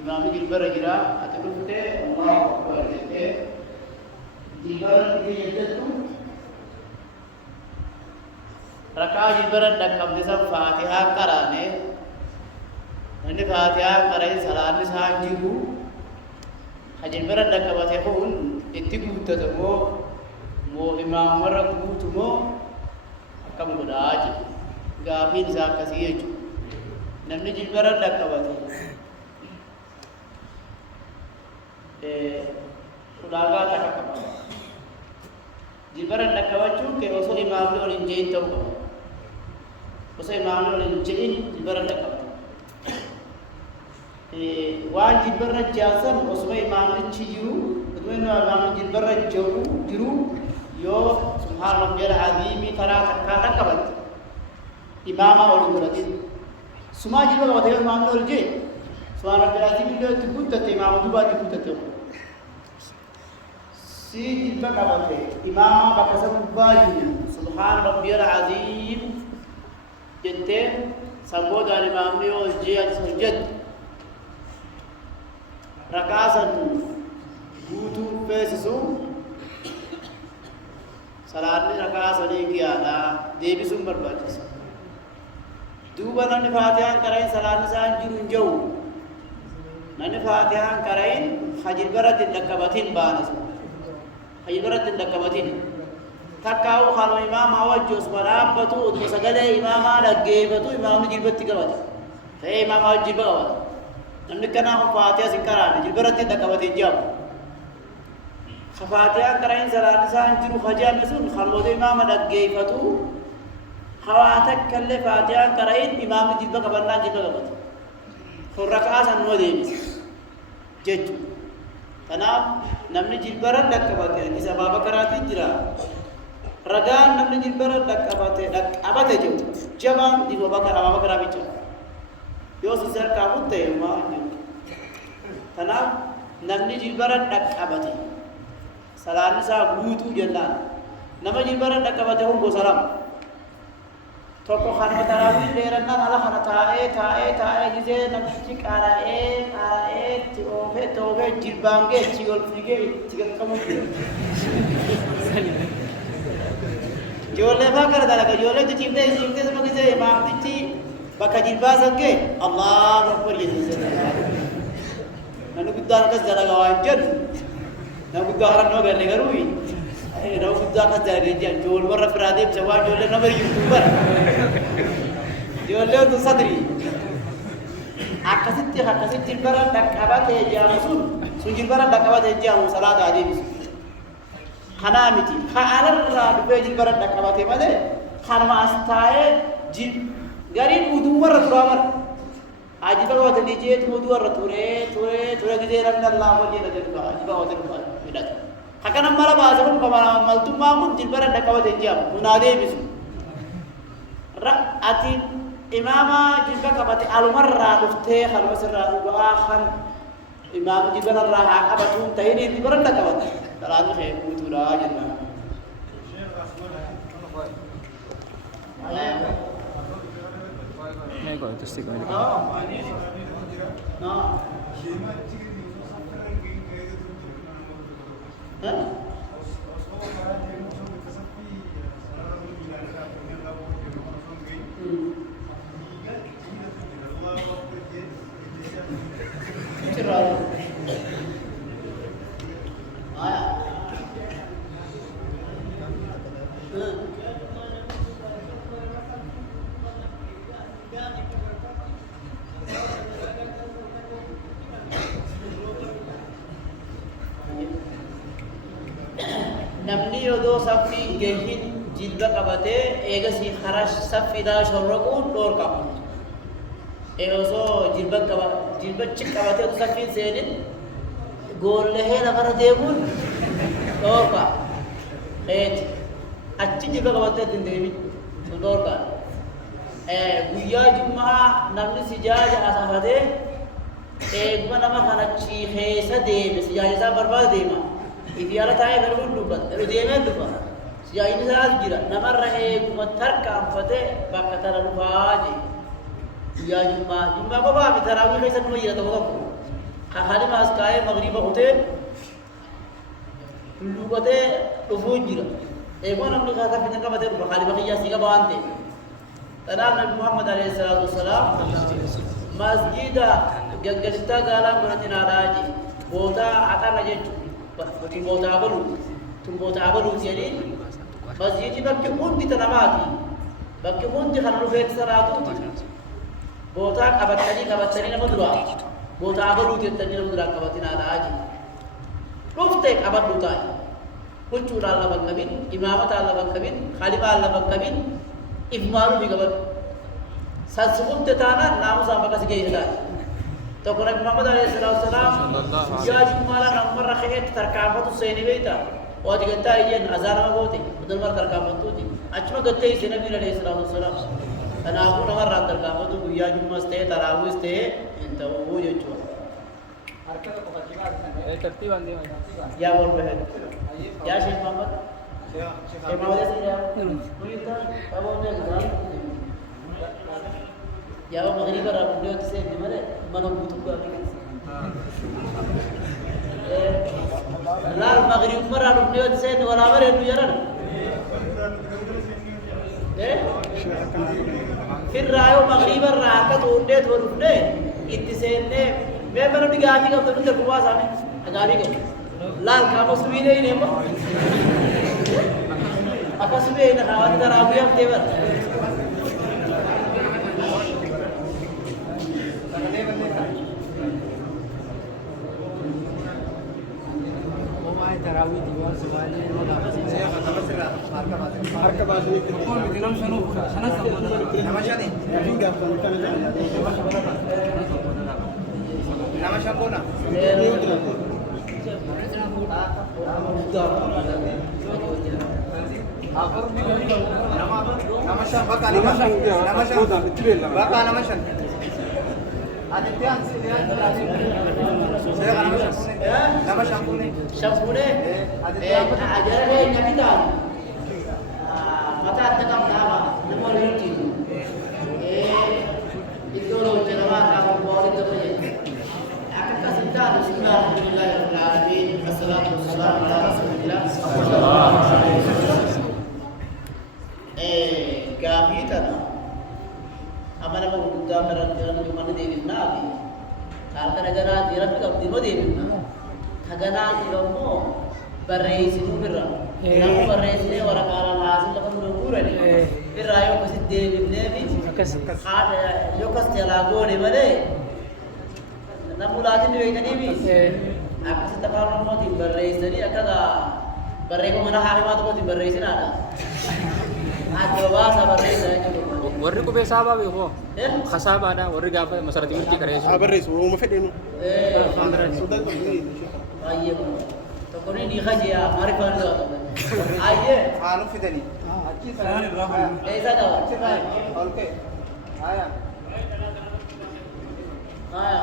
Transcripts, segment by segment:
إمام جبر جرا أتقولت الله أكبر جبر تيجتو ركع جبر دكم دسم فاتحة كرانه نني فاتحة كراي سلام سانجيبو جبر دكم تهون اتقول تدمو مو إمام مرة قوتمو كم قداج غافين زاكسيه نمني جبر دكم ulaga takakaba jibara dakawachu ke oso imam lo linjein to oso imam lo linjein jibara dakaba wa jibara jasan oso imam lo chiyu to imam jibara jogu diru yo subhanallah azimi tara takakabat imama olu muratin suma jibara wate imam lo linjein subhanallah azimi lo tukutte imam duba tukutte سيد بكبته إمام بكسب باجي سبحان ربي العظيم جنت سبود الإمام ليو جيات سجد ركاسا بوتو فيسسو سلام ركاسا ليكي على ديبي سمبر باجس دوبا نن فاتحة كراين سلام سان جرون جو نن فاتحة كراين خجل برد الدكبتين بانسو حيبرت الدكبتين تكاو خانو إمام أوجه سبحانه بتو وسجله إمام على جيبتو إمام جيبت تكبت هي إمام أوجه بقى نمكنا هم فاتحة سكران جيبرت الدكبتين جاب فاتحة كراين سلام سان جرو خجام مسون خانو إمام على جيبتو خواتك كله فاتحة كراين إمام جيبت كبرنا جيبت خرقاس النودين جج تنام namni jilbaran dakkabate isa baba karati jira ragaan namni jilbaran dakkabate jo jaban di baba karabicha yo sisar kabutte ma tanam namni jilbaran dakkabate salan sa buutu jendan nama jilbaran dakkabate hon salam toko khan tarawih leranna ala khana tae gize namchi qarae tobe jilbange chigol frige chigal kamu jole ba kar dala jole to chimte sama gize imam tichi baka jilba sange allah akbar gize nanu guddan kas dala gawanjan nanu guddan no garne garui nanu guddan kas dala gejan jol war fradeb jawa jole no ber youtuber jole to sadri akasit jilbaran dakkabate jamusun sun jilbaran dakkabate jamu salatu adibis khanamiti khalarra be jilbaran dakkabate male khanma astaye jil garin udu war turamar ajiba wate dijet udu war ture gide rabna allah wajhe rajulka ajiba wate bidat hakana mala basarum kamala maltum mamun jilbaran dakkabate jamu munade bisu ra'ati imama jilba kabati alumarra dufte khalwa sirra ubahan imam jilba raha abatun tayni jilba kabati dalan khay kutura janna नहीं कोई तो स्टिक वाली ना namni yodo safi gehin jilba qabate ega si kharash safi da shorroku dor kam eoso jilba chik qabate to safi senin golle he nagara demun dor ka acci jilba qabate dindemi dor ka guya jumma namni sijaja asafade ek nama khana chi khesa de sijaja sa barbad dema ideala tae garun dubat ero deme dubat sijai ni saat gira namar rahe kumatar kampate bakata rabu baji ya jumma ko ba bitarawi kaisa no gira to ko خالي ما أسكاي مغرب هوتين لوكته رفوجيرا إيمان أمني خاطر في تنكا بتر خالي بقية سيكا بانتي تنام نبي محمد عليه الصلاة والسلام مسجد جنجلتا قالا مرتين علاجي بوتا عطا نجيج تنبوتا عبلو تيالي مسجد بكي هندي تنماتي بكي هندي خلو فيت سراتو بوتا كبتني نمدرا بوتا عبلو تيتني نمدرا كبتنا علاجي رفتك عبلو تاي كل الله بكبين إمامة الله بكبين خالفة الله بكبين إفمارو بكبين ساسبوت تانا نامو سامبكا سكيه هداي تقول محمد عليه الصلاة والسلام يا جمالا نمر رخيت تركابة سيني بيتا وادي قلتا يجين أزار ما بوتي بدل مر تركابة توتي أجمع قلتا يسينا بير عليه الصلاة والسلام أنا أقول نمر رات تركابة تو يا جمالا استيه تراوي استيه انت هو يجوا ترتيب عندي يا ول بهد يا شيخ محمد شيخ محمد يا ويتا أبو نجار يا أبو مغرب رابط ليه تسيب دمره ما نبوتو قابل لا المغرب مرة رابط ليه تسيب ولا مرة إنه يرنا फिर रायो मगरिबर राहत ओंडे थोरुने इत्तिसेने मैं मनो दिगाती का तो तेरे कुवास आने अगारी को लाल कामो सुवीने ही Nemo apa suwe na kawat tarawi ang tebar تراوي ديوان سوالي marka baadu kon dinam shanu shana namashani namashambona namashan baka namashan Aditya saya kan nama Syampune Syampune ajar hai nyakitan mata tekam nama nomor yuti itu loh cenawa kamu bawa itu aja akan kasih tahu bismillahirrahmanirrahim wassalatu wassalamu ala rasulillah sallallahu alaihi wasallam gafita amana bagudda karantiran jumana devina adi kalkara tiran kabdimo devina khagana tiramo barreisinu birra namu barreisine warakala hasil lakan mururani birrayo kasid devine bi khada yokas jalago ne male namu ladin veitani bi akas takarno modi barreisani akaga barre ko mana harimatu modi barreisina ada adwa sa barreisani warri ko be saba be ko khasaba na warri gafa masarati murti kare a barre su mo fedenu ayye to koni ni khaji ya mari pan da ayye anu fidani ऐसा का ओके आया आया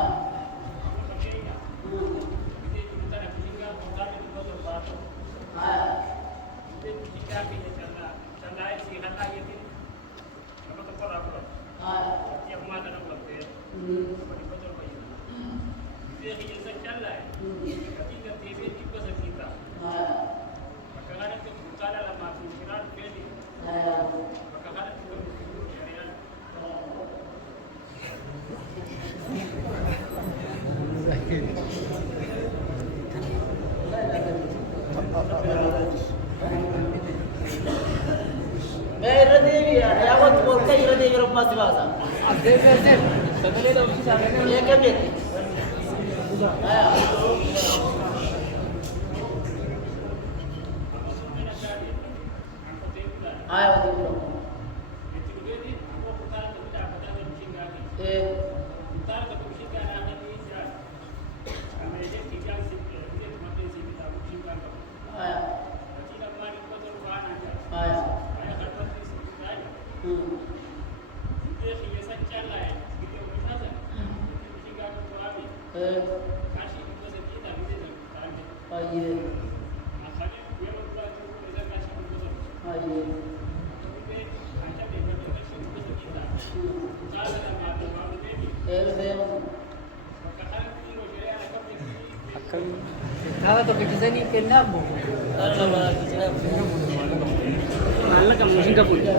هذا تو كيساني كنا بو الله كم مشين كفول بسم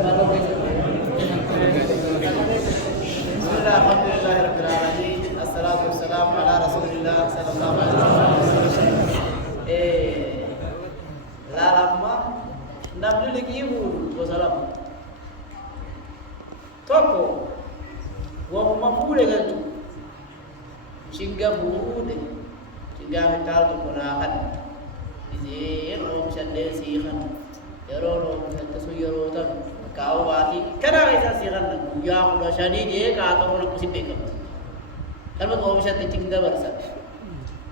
الله الحمد لله رب العالمين الصلاة والسلام على رسول الله صلى الله عليه وسلم لا لما نبلغ لكيبو وسلام توكو ومفعول غلط شينغا بوده شينغا هتال تكوناهن إذا روم شدة سيخن يرو روم شدة سيروتا كاواتي كنا إذا سيخن يا خلا شديد ये कातों ने कुछ देखा कल मैं रोम शदة चिंता बरसा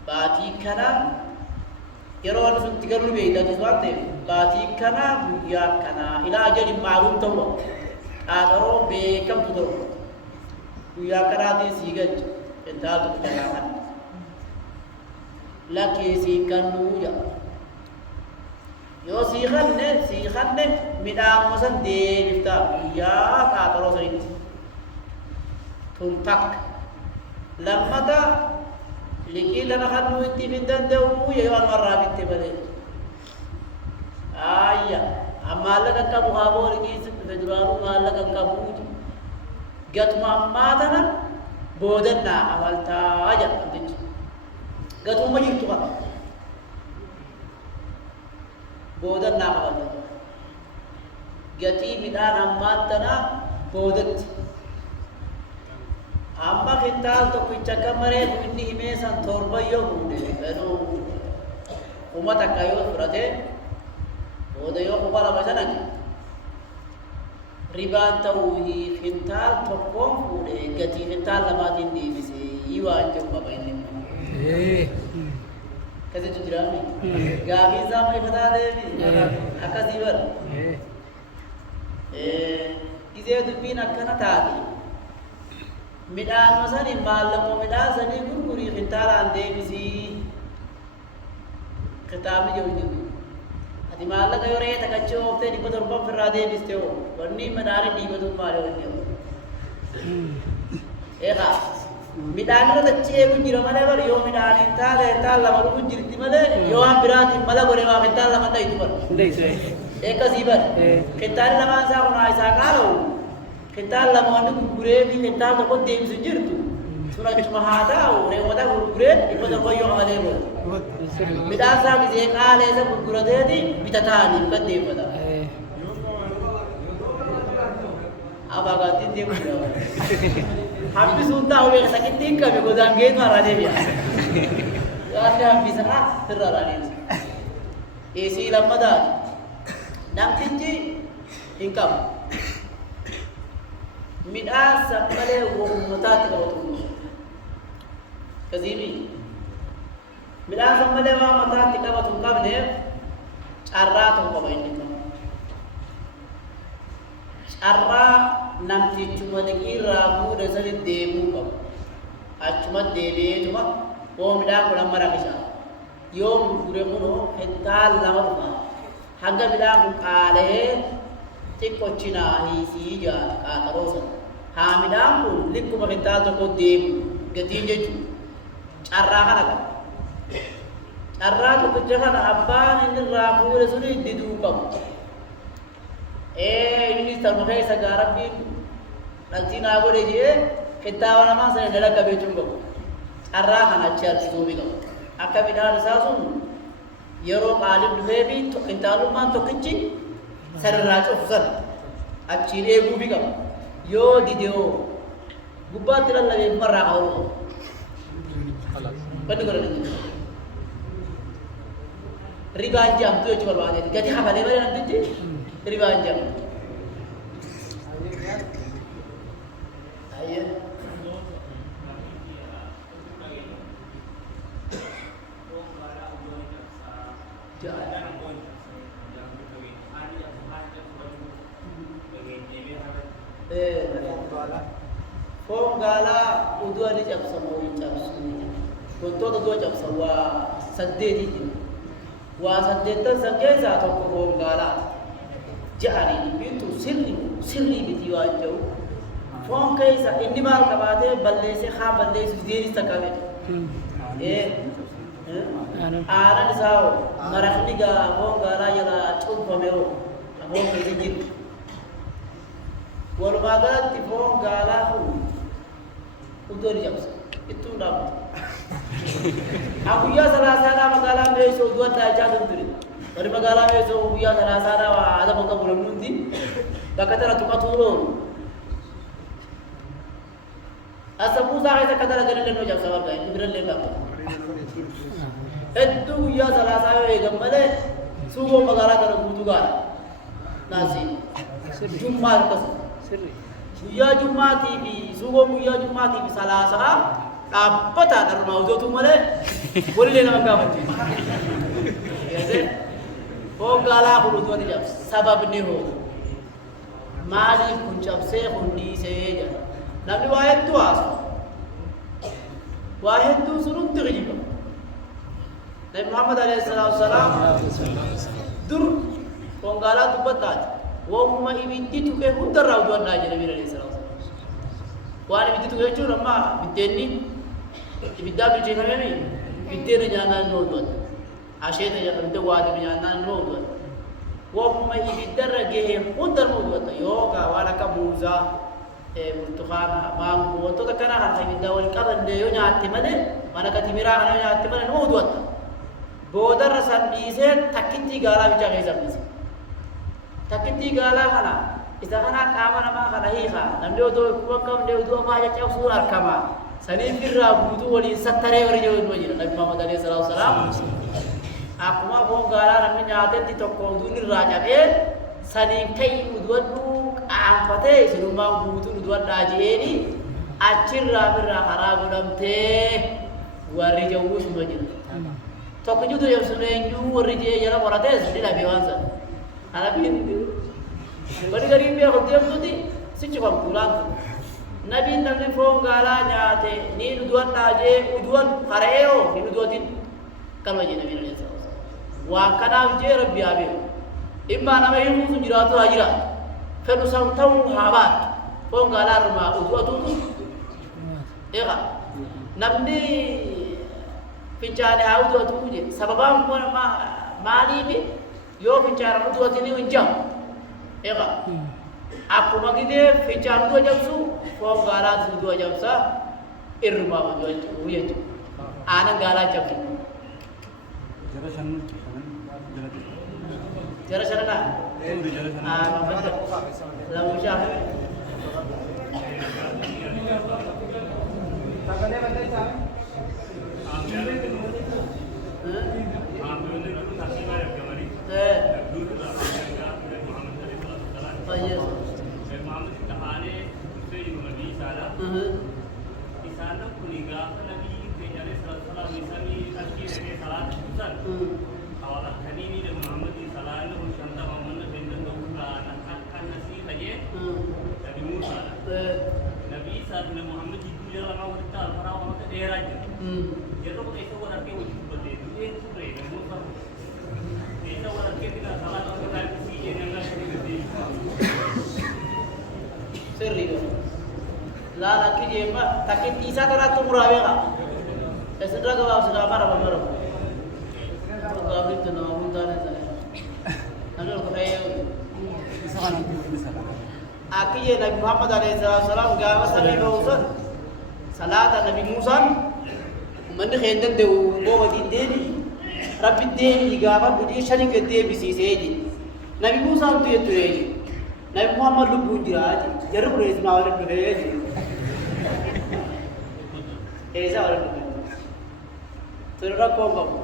बाती कना यरो अनु सुनती करूँ भी इधर जिस बात है बाती कना या कना इलाज जिन मालूम तो वो आदरों बेकम तो या कराती सीगज इंतहा तो क्या laki sikan nuja yo sikan ne midang mosan de bifta ya ka taro sarit tuntak lamma da liki lana khanu itti bidan de u ya wan marra bitte bale ayya amala ka buhabo liki federalu mala ka buji gatma matana bodanna amalta aja antichi gatu majir tuha bodan na kawal gati midan amman tana bodat amma kintal to kucha kamare inni hime san thorbayo hunde anu umata kayo surate bodayo kubala masana riban tawhi kintal to kom hunde gati kintal lamatin di bisi iwan jumpa bainne कैसे चुजरा में गावी सामने बता दे भी अकासीवर किसे तो पीना करना था दी मिडान मसानी माल लपो मिडान सनी गुरगुरी खितार आंधे किसी खिताब में जो अति माल लगा यो रहे तकच्चो होते निपट और बम फिर राधे बिस्ते हो वरनी मनारे निपट और मारे वरनी हो ऐसा midhaan irra dachee kun jira malee bar yoo midhaan hin taale lama dhufu jirti malee yoo waan biraatiin mala gore waa kintaan lama dhayitu bar eekkasii bar kintaan lamaan isaa kunaa isaa qaala'u kintaan lama wanni gurguree fi kintaan tokko deebisu jirtu sun achuma haa taa'u reewwata gurguree dhibba tokko yoo malee godha midhaan isaa gisee qaalee isa gurgurateeti bitataanii kan deeffata abaagattiin deemu jira habis unta oleh sakit tinggal be godang gitu arane biya ada habis ha terarane isi ramadan nam tinji income min asmale wa ummatat qawtu kazimi min asmale wa ummatat qawtu qabne arrat ko bayin arra namti cuma lagi rabu dasar demu kau, cuma debe cuma, oh mida kurang marah kisah, yo gure kuno hental lama rumah, hangga mida kukale, cik kocina hisi ja katarosan, ha mida pun likku hental toko demu, gati jeju, arra kan agak, arra tu kerjakan apa ini rabu dasar didu kau. ini termakai sekarang bin nanti nago deh je kita awal nama saya dalam kabel cunggo arah hana cat suami kau akak bidang sasun yoro alim dua bi kita luman to kecil serrat ofsan acire gubi kau yo di deo gubat telan lebih merah kau betul kan ini riba jam tu cuma banyak jadi apa lebar nanti riba jam ayat Ponggala udah ni jam semua jam semua. Contoh tu dua jam semua sedih di sini. Wah sedih tu sedih satu ponggala. Jadi itu sirri betiwa jauh. Pon kaisa ini mal kabate balle se kha balle se diri sakabe. aanan isaa maraqni foon gaalaa jala cuunfame foon keessa jiru walumaa galatti foon gaalaa kun utuu ni cabsa ittuu dhabu guyyaa salaasaadhaa magaalaa meesoo utuu adda ajaa ture warri magaalaa meesoo guyyaa salaasaadhaa waa adama qabu namnuuti bakka tana tuqatuu oolu asabuu isaa keessa akka dalagan illee noo cabsa barga inni birallee qabu hedduu guyyaa salaasaa yoo eegan malee suuqoo magaalaa kana guutuu gaara naasii jummaa akkasuma guyyaa jummaatii fi suuqoo guyyaa jummaatii fi salaasaa dhaabbataa dharmaa hojjetu malee walillee nama gaafatu foon gaalaa kun utuu ni cabsa sababni hoo maaliif kun cabsee kun dhiisee jedha namni waa hedduu haasu waa hedduu sunutti qijiba Nabi Muhammad SAW dur foon gaalaa dubbataati waanuma ibiddi tuqee hundarraa uduwannaa jedhe Nabi SAW waan ibiddi tuqee jechuun amma biddeenni ibiddaa bilcheeffamee biddeena nyaannaan noo uduwata asheeta jedhamte waadame nyaannaan noo uduwata waanuma ibiddarra gahee hundarra uduwata yookaan waan akka muuzaa burtukaana maangoo wantoota kanaa kan ibiddaa wal qabanne yoo nyaatte malee waan akka timiraa kana yoo nyaatte malee noo uduwata boodarra san dhiisee takkittii gaalaa bichaa keessa dhiise takkittii gaalaa kana isa kana qaama namaa kana hiika namni odoo kuma qabne odoo afaa caccabsuun argama saniif irraa guutuu waliin sattaree warri jedhu jira Nabi Muhammad alayhi salaatu wasalaam akkuma foon gaalaa namni nyaatetti tokko oduun irraa cabee saniin ka'ii uduwadhu qaanfatee isinummaan guutuun uduwadhaa je'eeni achirraa birraa karaa godhamtee warri jawwuusuma jira tokko juutu yabsuneenyuu warri jee jala qoratees ni dhabee waan san alabiin bari gariin bee hoddeemtuti sichi konkulaan nabiin namni foon gaalaa nyaate ni uduwadhaa jee uduwan qara'eeoo hin uduwatin kalma jee nabiin alayhi salaatu waan kanaaf jee rabbi haa beeku immaa nama hirmuu sun jiraatu haa jiraatu fedhu san ta'uu haa baatu foon gaalaa irraa uduwatuutu eega namni fincaane haa uduwatu je sababaan kun maaliifi yoo fincaane uduwatini hin jamu eega akkuma gidee fincaan uduwa jamsu foon gaalaa uduwa jamsa irrumaa uduwa jechuudha aanan gaalaa jamsu jara shanana lamu syafi Lala kiji ma takit isa kana tu murawe ka esendra ka bawa sudah apa ramai ramai kami tu nama hutan itu anu kaya isa kana bisa aki ye Nabi Muhammad SAW gawa sabi bausan salata Nabi Musa mandi khendan de wo wadi debi rabbi debi gawa budi shari ke debi siseji Nabi Musa tu ye Nabi Muhammad lu bunjiraji jaru rezi mawar dureji ऐसा वाला नहीं तो रखो बाबू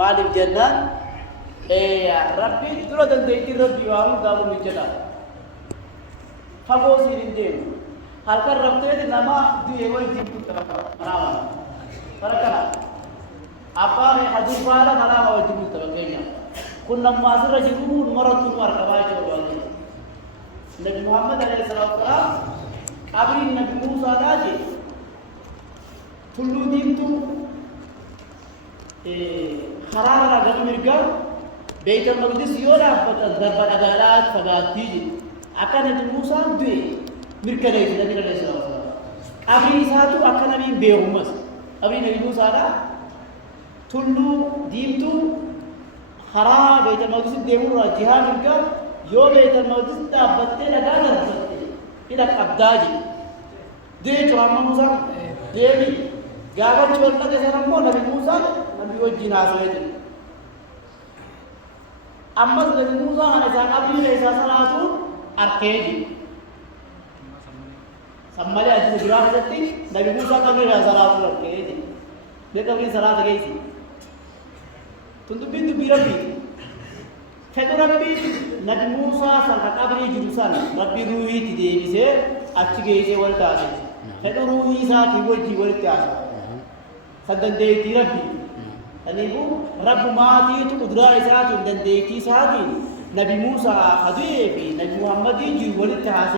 मालिक जन्नत यार रब्बी दूर दंडे की रब्बी वाहु दामु मिचना फगो सिरिंदे हल्का रब्ते दे नमा दिए वो जिप नामा परकना apa है हजूर वाला नामा वो जिप तबकेnya kun namazir rajulun maratun markabai coba Nabi Muhammad alaihissalam kabri Nabi Musa aja tullu dimtu harara gam mirga Baitul Maqdis yola darba adalat fagati akan Nabi Musa duwe mirga dai Nabi alaihissalam kabri satu akan Nabi behumas abri Nabi Musa ada tulluu diimtuu karaa beeytal maqdis deemurraa jihaa mirga yoo beeytal maqdis dhaabbattee dhagaa darbatte hidha qabdaa jedhe deechu amma Muusaan deemi gaafachi wal dhage sana immoo nabi Muusaan nabi wajjin haasawee jedhe ammas nabi Muusaan isaa qabrii isaa salaatuun arkee jedhe sammalee ajjisa jiraa keessatti nabi Muusaan qabrii isaa salaatuun arkee jedhe bee qabrii salaata geessi tundubbiin dubbii rabbii fedhu rabbii nabi Muusaa sanka qabrii jiru sana rabbii ruuhiitti deebisee achi geessee wal taase fedhu ruuhii isaatii wajjii walitti haasa san dandeettii rabbii kaniifuu rabbumaatiitu kuduraa isaatiin dandeettii isaatiin nabi Muusaa hadee fi nabi Muhammadii jiru walitti haase